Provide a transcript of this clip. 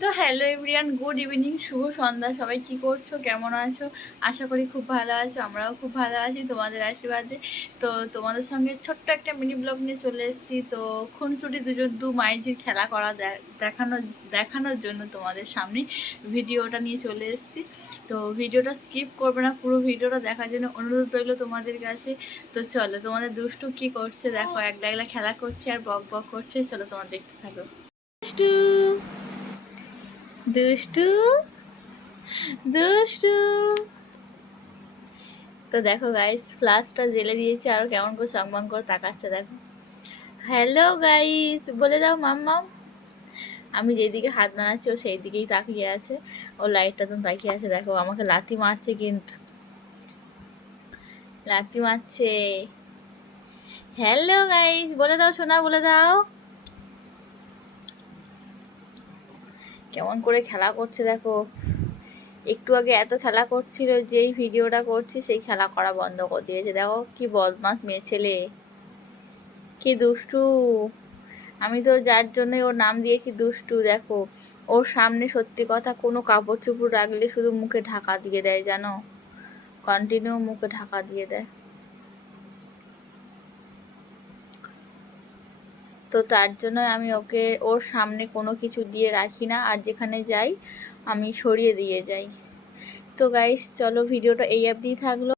তো hello everyone, good evening, শুভ সন্ধ্যা। সবাই কি করছো, কেমন আছো? আশা করি খুব ভালো আছো। আমরাও খুব ভালো আছি তোমাদের আশীর্বাদে। তো তোমাদের সঙ্গে ছোট্ট একটা মিনি ব্লগ নিয়ে চলে এসেছি। তো খুনসুটি দু মাইজির খেলা করা দেখানোর জন্য তোমাদের সামনে ভিডিওটা নিয়ে চলে এসেছি। তো ভিডিওটা স্কিপ করবে না, পুরো ভিডিওটা দেখার জন্য অনুরোধ রইলো তোমাদের কাছে। তো চলো, তোমাদের দুষ্টু কি করছে দেখো, একলা একলা খেলা করছে আর বক বক করছে। চলো তোমার দেখতে থাকো। দুষ্টু দুষ্টু দুষ্টু। তো দেখো গাইস, ফ্লাশটা জেলে দিয়েছে, আরো কেমন করে সংবাং করে তাকাচ্ছে দেখো। হ্যালো গাইস বলে দাও মাম্মাম। আমি যেদিকে হাত নাড়াচ্ছি ও সেই দিকেই তাকিয়ে আছে, ও লাইটটা তো তাকিয়ে আছে। দেখো আমাকে লাথি মারছে, কিন্তু লাথি মারছে। হ্যালো গাইস বলে দাও সোনা, বলে দাও। কেমন করে খেলা করছে দেখো। একটু আগে এত খেলা করছিল, যেই ভিডিওটা করছি সেই খেলা করা বন্ধ করে দিয়েছে। দেখো কি বদমাস মেয়ে ছেলে, কি দুষ্টু। আমি তো যার জন্য ওর নাম দিয়েছি দুষ্টু। দেখো ওর সামনে সত্যি কথা কোনো কাপড় চোপড় রাখলে শুধু মুখে ঢাকা দিয়ে দেয়, জানো, কন্টিনিউ মুখে ঢাকা দিয়ে দেয়। তো তার জন্য আমি ওকে ওর সামনে কোনো কিছু দিয়ে রাখি না, আর যেখানে যাই আমি সরিয়ে দিয়ে যাই। তো গাইস চলো, ভিডিওটা এই অবধিই থাকলো।